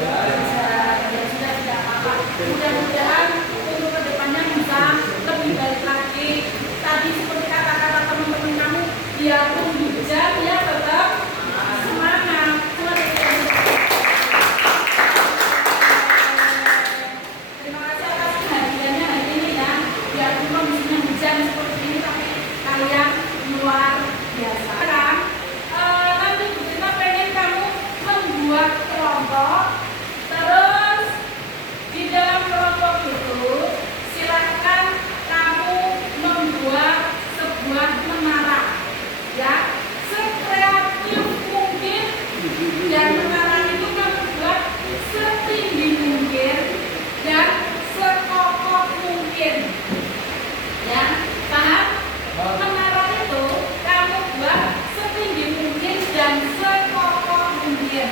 Ya sudah tidak apa-apa. Mudah-mudahan untuk kedepannya bisa lebih baik lagi. Tadi seperti kata-kata teman-teman kamu, biarpun hujan ya tetap semangat. Terima kasih atas kehadirannya hari ini ya. Biarpun kondisinya hujan seperti ini, tapi kalian luar biasa. Sekarang nanti Bu Trina pengen kamu membuat kelompok. Terus di dalam kelompok itu silahkan kamu membuat sebuah menara ya, sekreatif mungkin, dan menara itu kamu buat setinggi mungkin dan sekokoh mungkin ya, paham? Menara itu kamu buat setinggi mungkin dan sekokoh mungkin.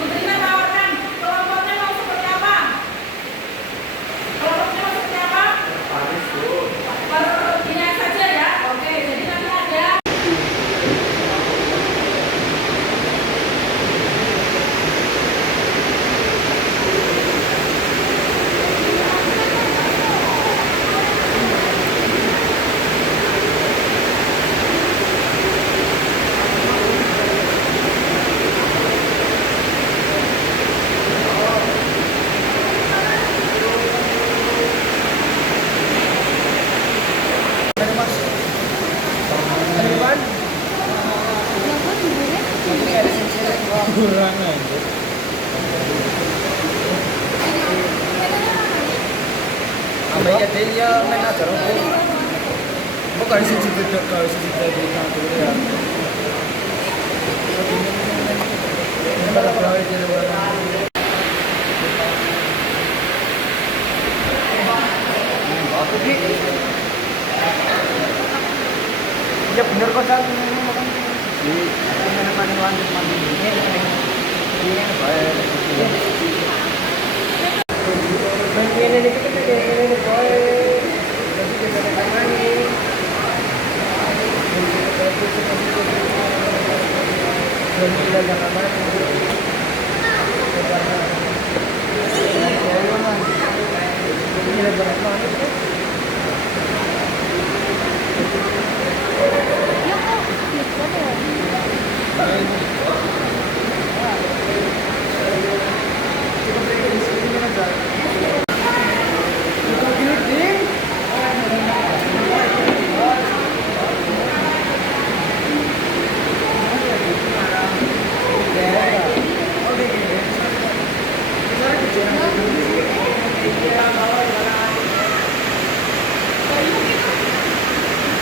Bu Trina tawarkan kelompoknya mau seperti apa? Kelompoknya mau seperti apa? Per ini saja ya. Oke, jadi nanti ada kurang aja. Apa ya dia main aja rokok. Bukan sih tidak kalau sih tidak itu ya. Kalau pegawai di luar. Ya benar kok kan.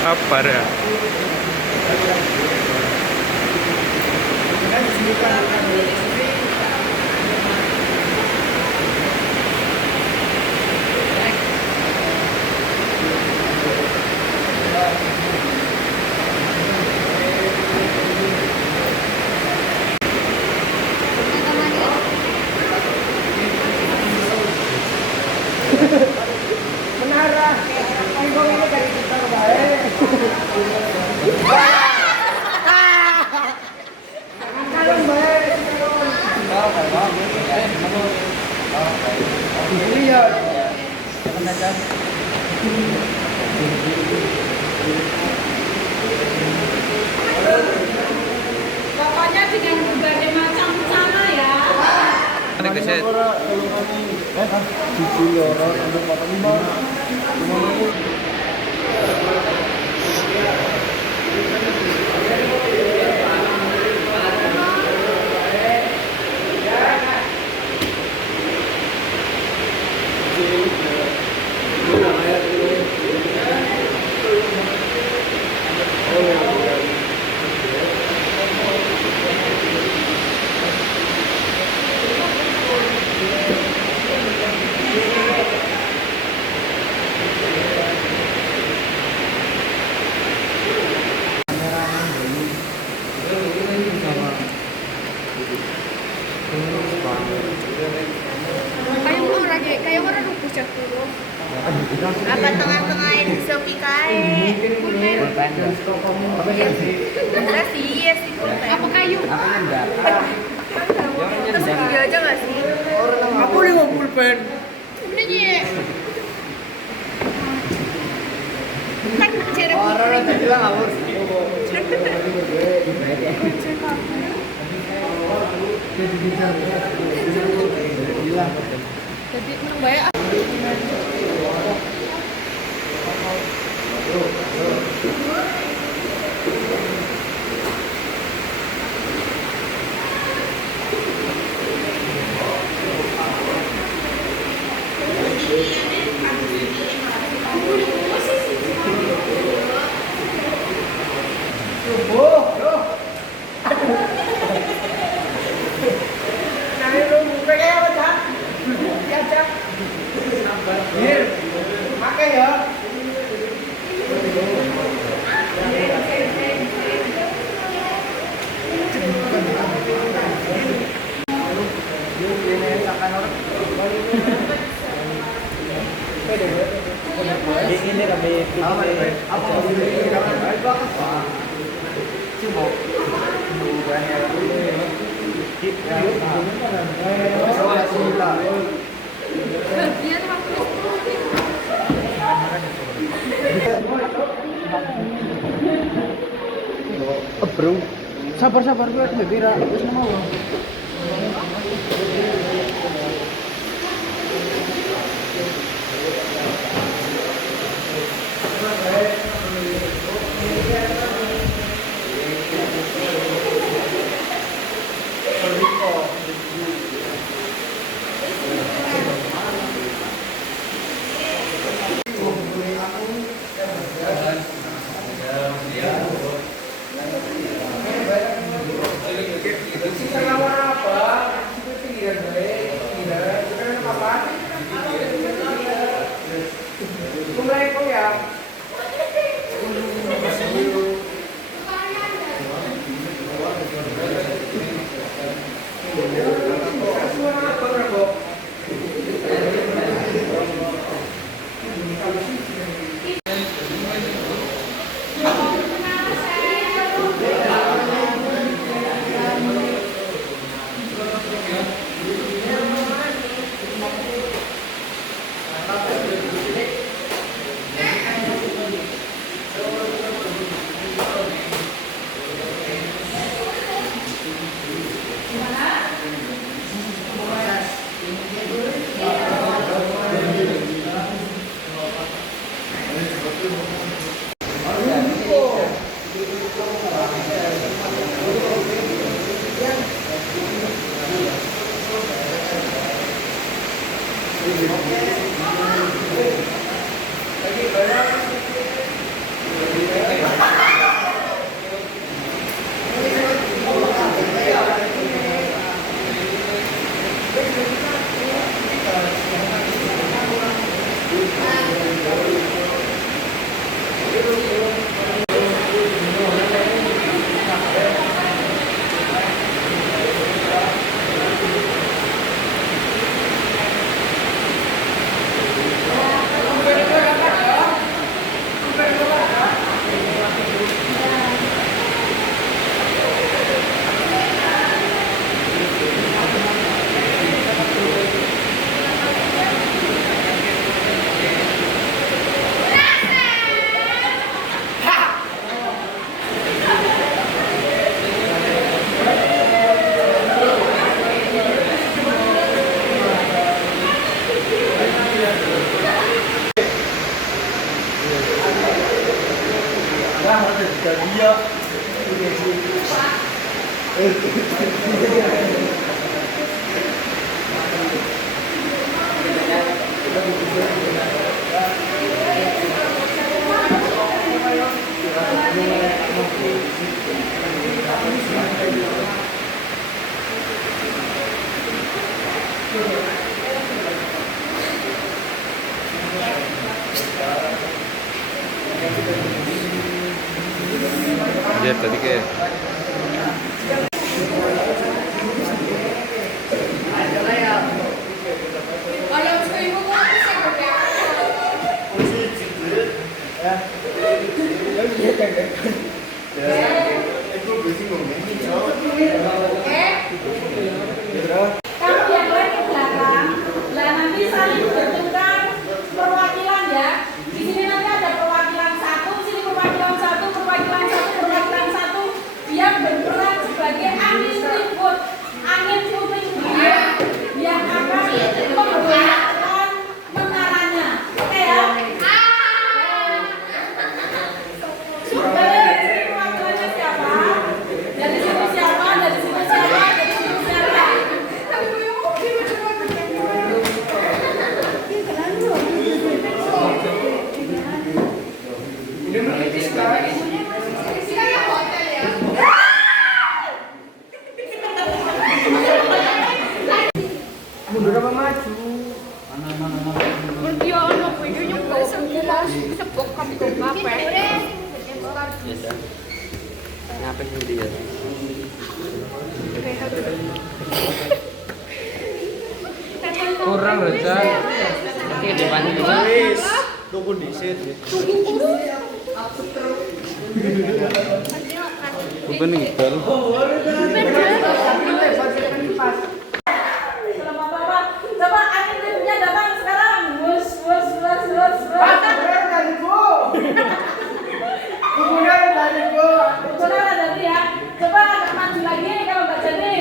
Apa ya? Menara, tembok ini dari kita kemarin. Kalung baik. Ini ya. pokoknya dengan berbagai macam cara ya. Ada keset. Kayak orang rukus ya dulu. Apa tengah-tengahin sepi kae. Enggak sih, ya sih pulpen. Apa kayu? Terus video aja nggak sih? Apa boleh mau pulpen? Sebenarnya kan cara Orang tadi bilang ngawur. jadi menang banyak. Pakai ya. Ini kami apa bro, sabar gue bira, terus mau. Lihat tadi ke Kamu yang lain ke belakang. Mundur apa maju? Dia ono video yang kau sebuah sebok kamu apa? Biasa. Ngapain ini dia? Kurang loh, Cak. Oke, di mana juga? Wis, tunggu disit. Bukan Iqbal. Selama Bapak, coba angin ributnya datang sekarang. Wus, wus, wus, wus, wus. Kemudian dari gua. Sudah ada tadi ya. Coba agak maju lagi kalau nggak jadi.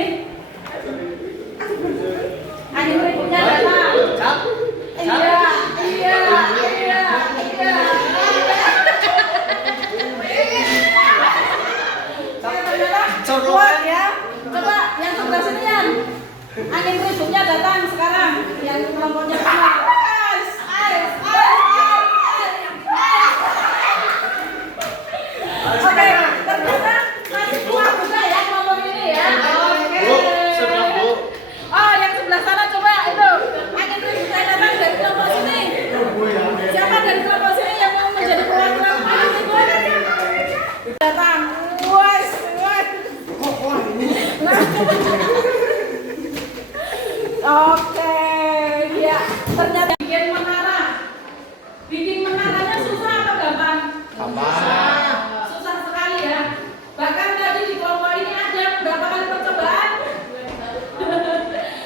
Angin ributnya datang. Iya, iya, iya, iya. Kuat ya. Coba yang sebelah sini Yan. Angin ributnya datang sekarang. Yang kelompoknya sama. Ais, ais, ais, ais, ais. Oke, ternyata masih kuat juga ya kelompok ini ya. Oke. Oh, yang sebelah sana coba itu. Angin ributnya datang dari kelompok sini. Siapa dari kelompok sini yang mau menjadi perwakilan angin ribut? Datang. Wes, wes. Oke, ya. Ternyata bikin menara. Bikin menaranya susah atau gampang? Susah sekali ya. Bahkan tadi di kelompok ini ada berapa kali percobaan?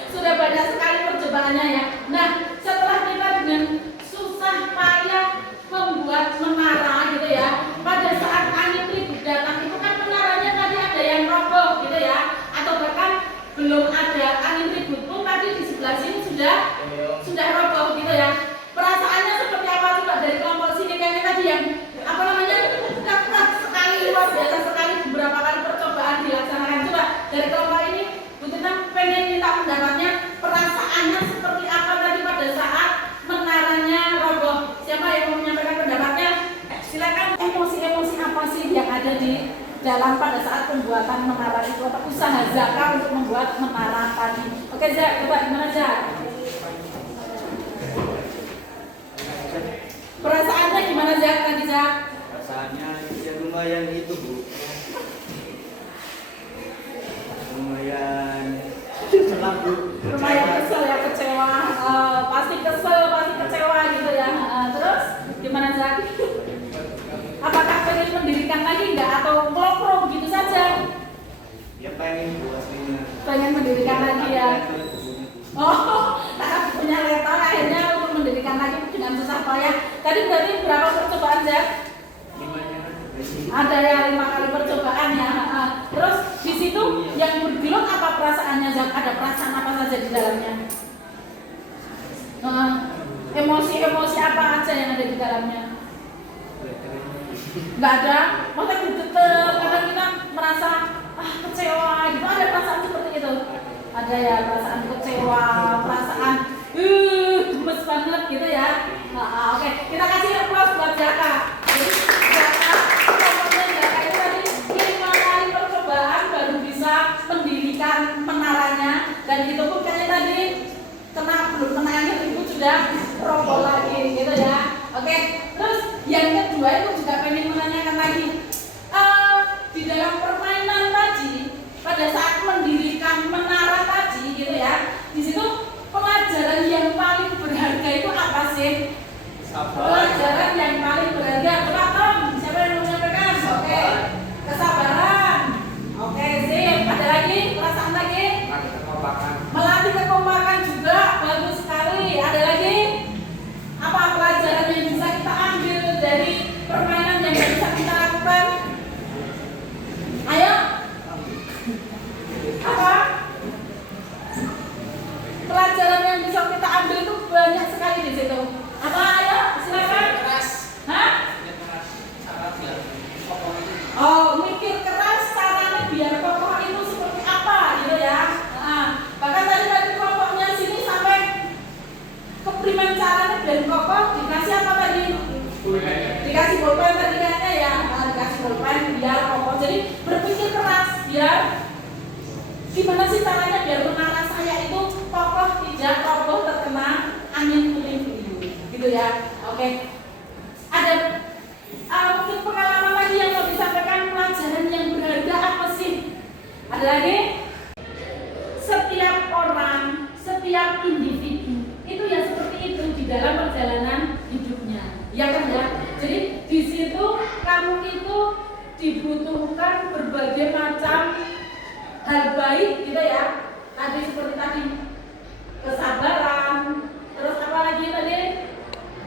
Sudah banyak sekali percobaannya ya. Nah, setelah kita dengan susah payah membuat menara gitu ya, pada saat angin ribut datang itu kan menaranya tadi ada yang roboh gitu ya, atau bahkan belum ada angin ribut pun tadi di sebelah sini sudah roboh gitu ya. Perasaannya seperti apa coba dari kelompok sini kayaknya tadi yang apa namanya ketat sekali, luar biasa sekali, beberapa kali percobaan dilaksanakan. Coba dari kelompok ini Bu Tina pengen minta pendapatnya, perasaannya seperti apa tadi pada saat menaranya roboh. Siapa yang mau menyampaikan pendapatnya? Silakan. Emosi-emosi apa sih yang ada di dalam pada saat pembuatan menara itu, atau usaha Zaka untuk membuat menara tadi? Oke Zak, coba gimana Zak? Perasaannya gimana Zak tadi Zak? Rasanya ya lumayan itu, Bu. Lumayan senang, Bu. Lumayan kesel ya, kecewa. Pasti kesel, pasti kecewa gitu ya. Terus gimana Zak? Apakah pengen mendirikan lagi enggak atau ngelopro begitu saja? Ya pengen buat ini. Pengen mendirikan lagi ya. Oh, karena punya letter akhirnya untuk mendirikan lagi dengan susah payah. Tadi berarti berapa percobaan Zak? Ada ya 5 kali percobaan ya. Terus di situ yang bergelut apa perasaannya Zak? Ada perasaan apa saja di dalamnya? Emosi-emosi apa aja yang ada di dalamnya? Nggak ada, maksudnya gemeter, kadang kita merasa kecewa gitu, ada perasaan seperti itu? Ada ya, perasaan kecewa, perasaan gemes banget gitu ya. Oke, kita kasih applause buat Zaka. Jadi Zaka, kelompoknya Zaka itu tadi 5 kali percobaan baru bisa mendirikan menaranya, dan itu pun kayaknya tadi belum kena angin itu sudah roboh lagi gitu ya. Oke, terus yang kedua itu juga pengen menanyakan lagi, di dalam permainan tadi pada saat mendirikan menara tadi gitu ya, di situ pelajaran yang paling berharga itu apa sih? Pelajaran yang paling berharga, coba Tom, siapa yang mau menyampaikan? Oke, kesabaran. Oke, sip. Ada lagi? Perasaan lagi? Melatih kekompakan juga, bagus sekali. Ada lagi? Apa pelajaran yang bisa kita ambil dari permainan yang bisa kita lakukan? Ayo. Apa? Pelajaran yang bisa kita ambil itu banyak sekali di situ. Apa? Ayo, silakan. Hah? Oh, mikir keras caranya biar kokoh itu seperti apa gitu ya. Bahkan tadi kelompoknya sini sampai kepriman caranya biar kokoh dikasih apa tadi? Dikasih bolpen tadi kayaknya ya. Dikasih bolpen biar kokoh. Jadi berpikir keras biar gimana sih caranya biar menara saya itu kokoh, tidak Oke. Ada mungkin pengalaman lagi yang mau disampaikan, pelajaran yang berharga apa sih? Ada lagi? Setiap orang, setiap individu itu ya seperti itu di dalam perjalanan hidupnya, ya kan ya. Jadi di situ kamu itu dibutuhkan berbagai macam hal baik gitu ya. Tadi seperti tadi kesabaran, terus apa lagi tadi?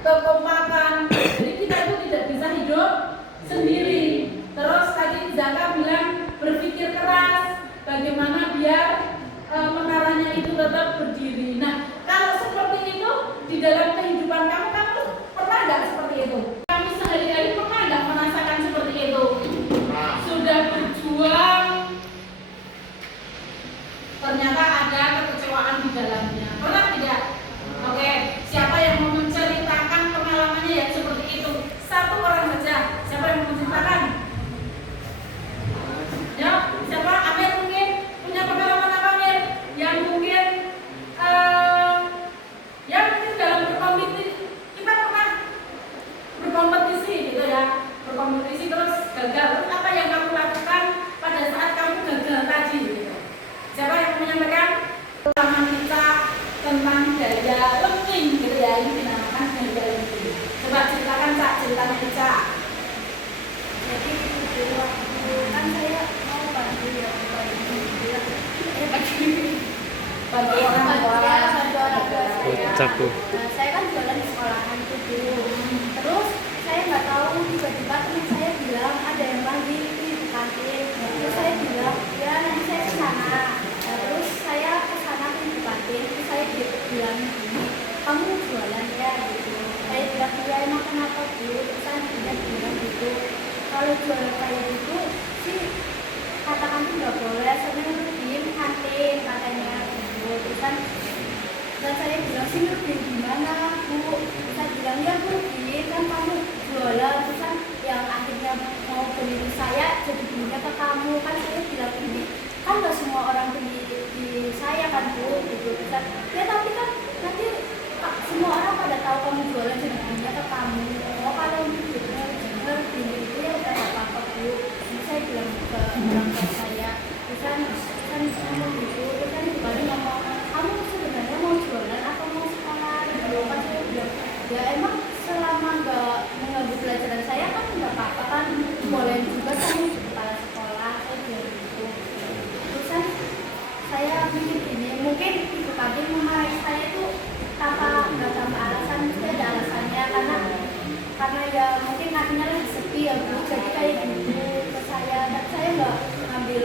Kekompakan. Jadi kita itu tidak bisa hidup sendiri. Terus tadi Zaka bilang berpikir keras, bagaimana biar menaranya itu tetap berdiri. Nah, kalau seperti itu di dalam kehidupan kamu, kamu pernah nggak seperti itu? Kamu sehari-hari pernah nggak merasakan seperti itu? Sudah berjuang, ternyata ada kekecewaan di dalamnya. Pernah tidak? Oke, siapa yang mau menceritakan pengalamannya yang seperti itu? Satu orang saja. Siapa yang mau menceritakan? Ya, siapa? Amir mungkin punya pengalaman apa, Amir? Yang mungkin ya mungkin dalam berkompetisi, kita pernah berkompetisi gitu ya, berkompetisi terus gagal. Terus apa yang kamu lakukan pada saat kamu gagal tadi gitu? Siapa yang menyampaikan pengalaman kita tentang daya lemping gitu ya, ini dinamakan daya lemping. Coba ceritakan Cak, ceritanya Cak. Jadi waktu kan saya mau bantu ya Bantu orang tua. bantu orang tua saya. Cakup. Nah, saya kan jualan di sekolahan itu dulu. Terus saya nggak tahu tiba-tiba teman saya bilang ada yang lagi di kantin. Terus saya bilang ya nanti saya ke sana. Nah, terus saya ke sana di kantin. Terus saya bilang gini, kamu jualan ya gitu. Saya bilang ya emang kenapa Bu? Terus saya bilang gitu. Kalau jualan kayak gitu sih katakan tuh nggak boleh, soalnya ngerugiin kantin katanya gitu. Terus kan dan saya bilang sih ngerugiin gimana Bu? Saya bilang ya ngerugiin kan kamu jualan, terus kan yang akhirnya mau beli saya jadi belinya ke kamu. Kan saya bilang ini kan nggak semua orang beli di saya kan Bu gitu. Terus kan ya tapi kan nanti semua orang pada tahu kamu jualan jadi belinya ke kamu. Oh kalau gitu ini itu ya udah gak apa-apa Bu. Saya bilang ke orang tua saya, terus kan ngomong gitu, terus kan baru ngomong, kamu sebenarnya mau jualan atau mau sekolah? Gitu kan saya bilang, ya emang selama nggak mengganggu pelajaran saya kan nggak apa-apa kan, boleh juga kamu kepala sekolah, saya bilang gitu. Terus kan saya mikir gini, mungkin ibu kadang memarahi saya itu nggak tanpa alasan, mesti ada alasannya karena ya mungkin hatinya lagi sepi ya Bu, jadi kayak gitu ke saya. Dan saya nggak ngambil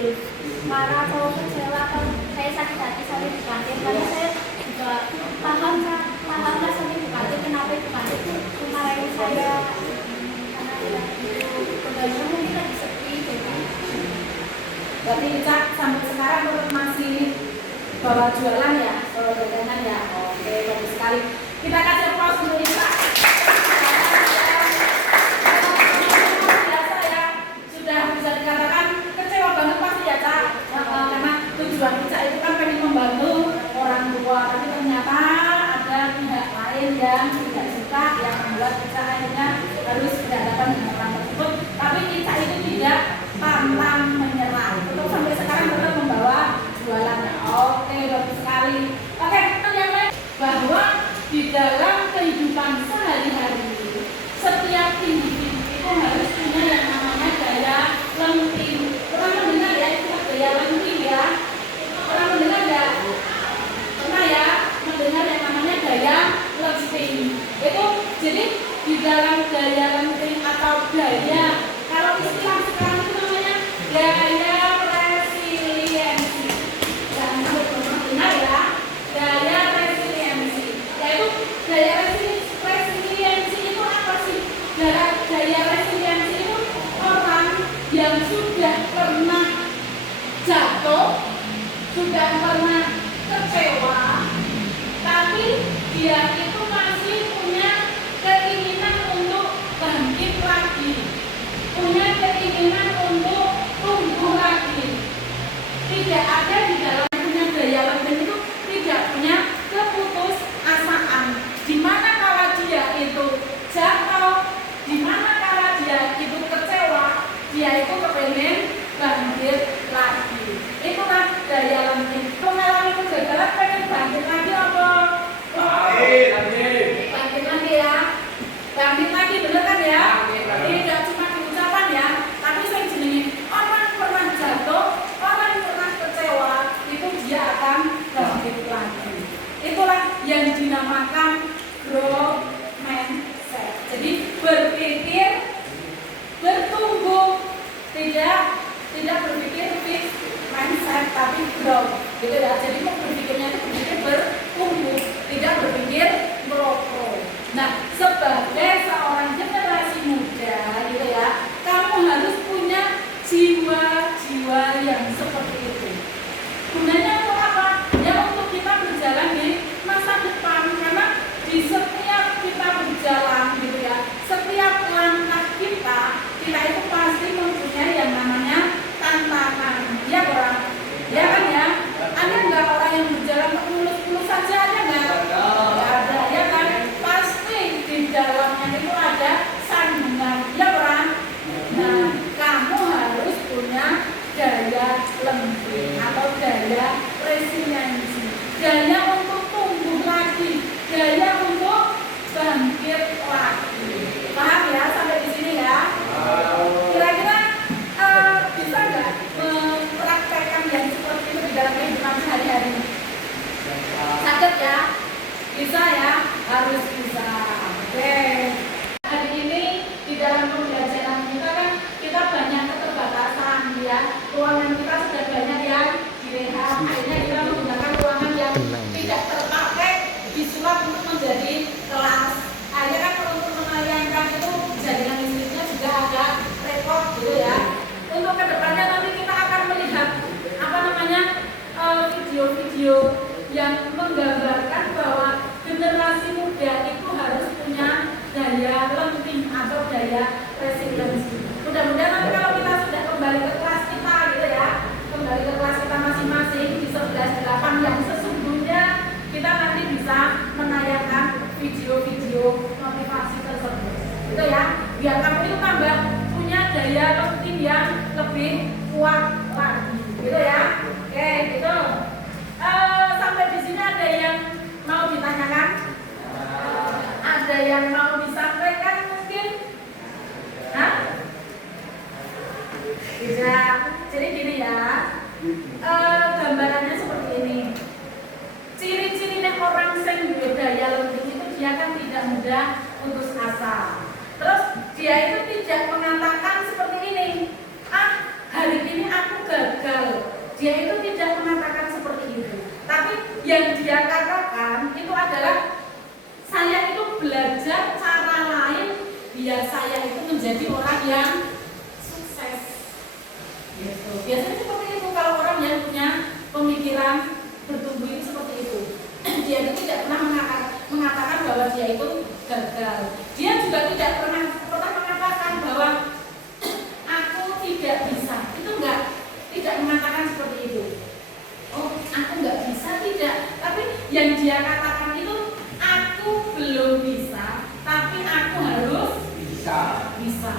marah atau kecewa atau saya sakit hati sama ibu kantin, karena saya juga paham lah sama ibu kantin kenapa ibu kantin itu memarahi saya, karena ya itu pegawainya mungkin lagi sepi. Jadi Berarti Cak sampai sekarang tetap masih bawa jualan ya, bawa dagangan ya. Oke, bagus sekali. Kita kasih aplaus dulu ya Cak. Biasa ya, sudah bisa dikatakan kecewa banget pasti ya Cak. Karena tujuan Cak itu kan pengen membantu orang tua, tapi ternyata ada pihak lain yang tidak suka yang membuat Cak akhirnya harus berhadapan dengan orang tersebut. Tapi Cak itu tidak pantang menyerah, untuk sampai sekarang tetap membawa jualannya. Oke, bagus sekali. Oke, yang lain bahwa di dalam kehidupan sehari-hari setiap individu itu harus punya yang namanya daya lemping. Pernah mendengar ya istilah daya lemping ya? Pernah mendengar nggak? Pernah ya mendengar yang namanya daya lemping? Itu jadi di dalam daya lemping atau daya, kalau istilah dinamakan growth mindset. Jadi berpikir bertumbuh, tidak berpikir fixed mindset tapi growth, gitu ya. Jadi berpikirnya itu berpikir bertumbuh, tidak berpikir pro. Nah, sebagai seorang generasi muda, gitu ya, kamu harus punya jiwa-jiwa yang seperti itu. Gunanya untuk apa? Ya untuk kita berjalan di masa depan, karena di setiap kita berjalan, gitu ya, setiap langkah kita itu pasti mempunyai yang namanya tantangan. Ya orang, ya kan ya. Ada nggak orang yang berjalan mulus-mulus saja, ada nggak? Nggak ada, ya kan? Pasti di dalamnya itu ada sandungan, ya orang. Nah, kamu harus punya daya lembing atau daya resiliensi, daya untuk tumbuh lagi, daya untuk bangkit lagi. Paham ya sampai di sini ya? Kira-kira bisa nggak mempraktekkan yang seperti itu di dalam kehidupan sehari-hari? Sakit ya? Bisa ya? Harus bisa. Oke. Hari ini di dalam pembelajaran kita kan kita banyak keterbatasan ya. Ruangan kita sudah banyak yang direhab. Akhirnya kita menggunakan ruangan yang tidak terpakai disulap untuk menjadi kelas. Akhirnya kan untuk menayangkan itu jaringan listriknya juga agak repot gitu ya. Untuk kedepannya nanti kita akan melihat video-video yang menggambarkan bahwa generasi muda itu harus punya daya lembing atau daya resiliensi. Mudah-mudahan nanti kalau kita sudah kembali ke kelas kita gitu ya, kembali ke kelas kita masing-masing di 11.8 yang sesungguhnya kita nanti bisa menayangkan video-video motivasi tersebut gitu ya, biar kamu itu tambah punya daya lembing yang lebih kuat lagi gitu ya. Oke gitu. Sampai di sini ada yang mau ditanyakan? Ada yang mau disampaikan mungkin? Hah? Tidak. Jadi gini ya, gambarannya seperti ini. Ciri-cirinya orang yang duwe daya lembing itu dia kan tidak mudah putus asa. Terus dia itu tidak mengatakan seperti ini, hari ini aku gagal. Dia itu tidak mengatakan seperti itu. Tapi yang dia katakan itu adalah saya itu belajar cara lain biar saya itu menjadi orang yang sukses. Gitu. Biasanya seperti itu kalau orang yang punya pemikiran bertumbuh itu seperti itu. Dia itu tidak pernah mengatakan bahwa dia itu gagal. Dia juga tidak pernah mengatakan bahwa aku tidak bisa. Itu tidak mengatakan seperti itu. Oh, aku nggak bisa, tidak. Tapi yang dia katakan itu aku belum bisa, tapi aku harus bisa.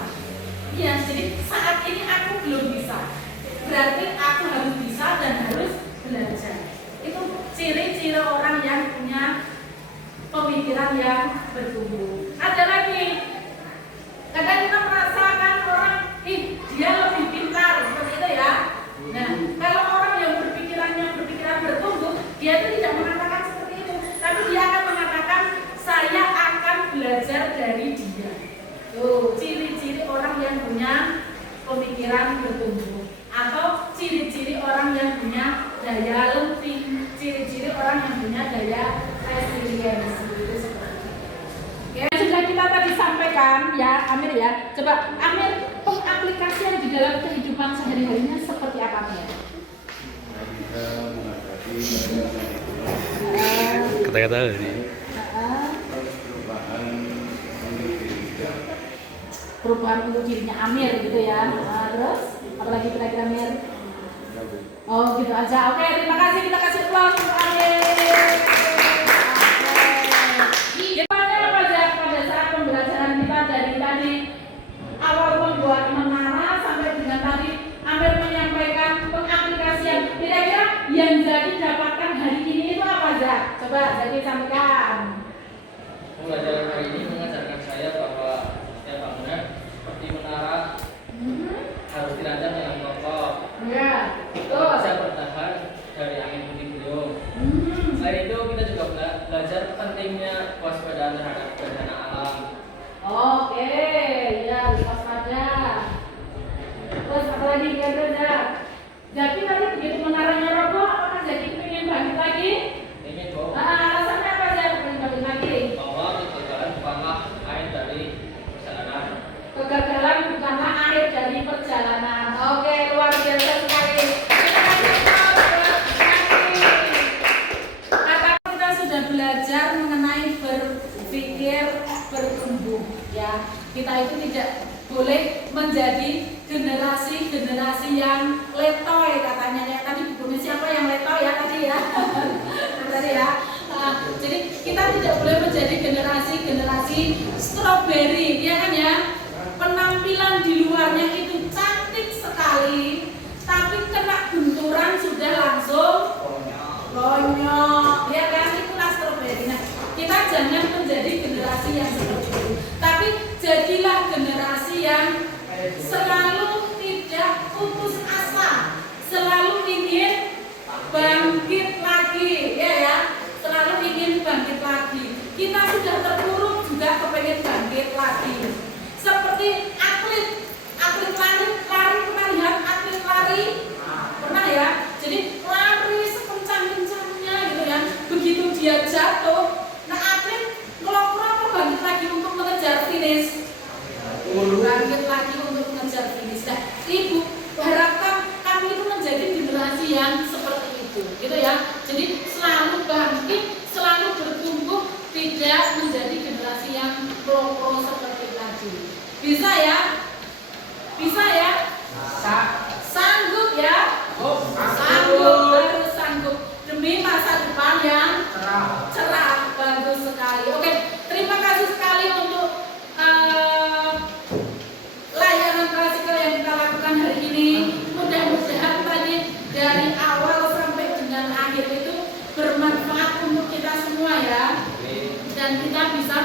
Iya, jadi saat ini aku belum bisa. Berarti aku harus bisa dan harus belajar. Itu ciri-ciri orang yang punya pemikiran yang bertumbuh. Ada lagi, kadang kita merasakan orang, dia lebih pintar seperti itu ya. Nah, kalau orang yang berpikiran bertumbuh, dia itu tidak mengatakan seperti itu, tapi dia akan mengatakan saya akan belajar dari dia. Tuh, ciri-ciri orang yang punya pemikiran bertumbuh, atau ciri-ciri orang yang punya daya lembing, ciri-ciri orang yang punya daya resiliensi. Oke, sudah kita tadi sampaikan ya, Amir ya. Coba Amir, pengaplikasian di dalam kehidupan sehari-harinya seperti apa ya? Kata-kata ini. Perubahan untuk dirinya Amir gitu ya. Terus apalagi kira-kira Amir? Oh gitu aja. Oke, terima kasih, kita kasih aplaus untuk Amir. Gimana pada saat pembelajaran kita dari tadi awal membuat menara sampai dengan tadi Amir menyampaikan pengaplikasian. Kira-kira yang jadi dapatkan hari ini itu apa aja? Coba jadi sampaikan. Pembelajaran hari ini mengajarkan saya bahwa setiap bangunan seperti menara harus dirancang dengan kokoh. Ya, betul. Bisa bertahan dari angin puting beliung. Selain itu kita juga belajar pentingnya kewaspadaan terhadap bencana alam. Oke, ya waspada. Terus apa lagi kira-kira? Jadi tadi begitu menaranya roboh, apakah jadi ingin bangkit lagi? Ingin Bu, Alasannya apa ya ingin bangkit lagi? bahwa kegagalan bukanlah akhir dari perjalanan. Kegagalan bukanlah akhir dari perjalanan. Oke, luar biasa sekali. Kata kita sudah belajar mengenai berpikir bertumbuh, ya. Kita itu tidak boleh menjadi generasi yang letoy katanya ya. Tadi bukunya siapa yang letoy ya tadi ya? Tadi ya. Jadi kita tidak boleh menjadi generasi strawberry, ya kan ya? Penampilan di luarnya itu cantik sekali, tapi kena benturan sudah langsung konyol, ya kan? Itulah strawberry. Nah, kita jangan menjadi generasi yang seperti itu, tapi jadilah generasi yang selalu tidak putus asa, selalu ingin bangkit lagi, ya, selalu ingin bangkit lagi. Kita sudah terpuruk juga kepengen bangkit lagi. Seperti atlet lari, pernah lihat atlet lari? Pernah ya? Jadi lari sekencang-kencangnya gitu ya. Begitu dia jatuh, nah atlet ngelok-ngelok bangkit lagi untuk mengejar finish. Bangkit lagi untuk mengejar finish. Nah, Ibu harapkan kami itu menjadi generasi yang seperti itu, gitu ya. Jadi selalu bangkit, selalu bertumbuh, tidak menjadi generasi yang pro seperti tadi. Bisa ya? Bisa ya? Sanggup ya? Sanggup, harus sanggup demi masa depan yang cerah. Bagus sekali. Oke, terima kasih sekali untuk layanan klasikal yang kita lakukan hari ini. Mudah-mudahan tadi dari awal sampai dengan akhir itu bermanfaat untuk kita semua ya, dan kita bisa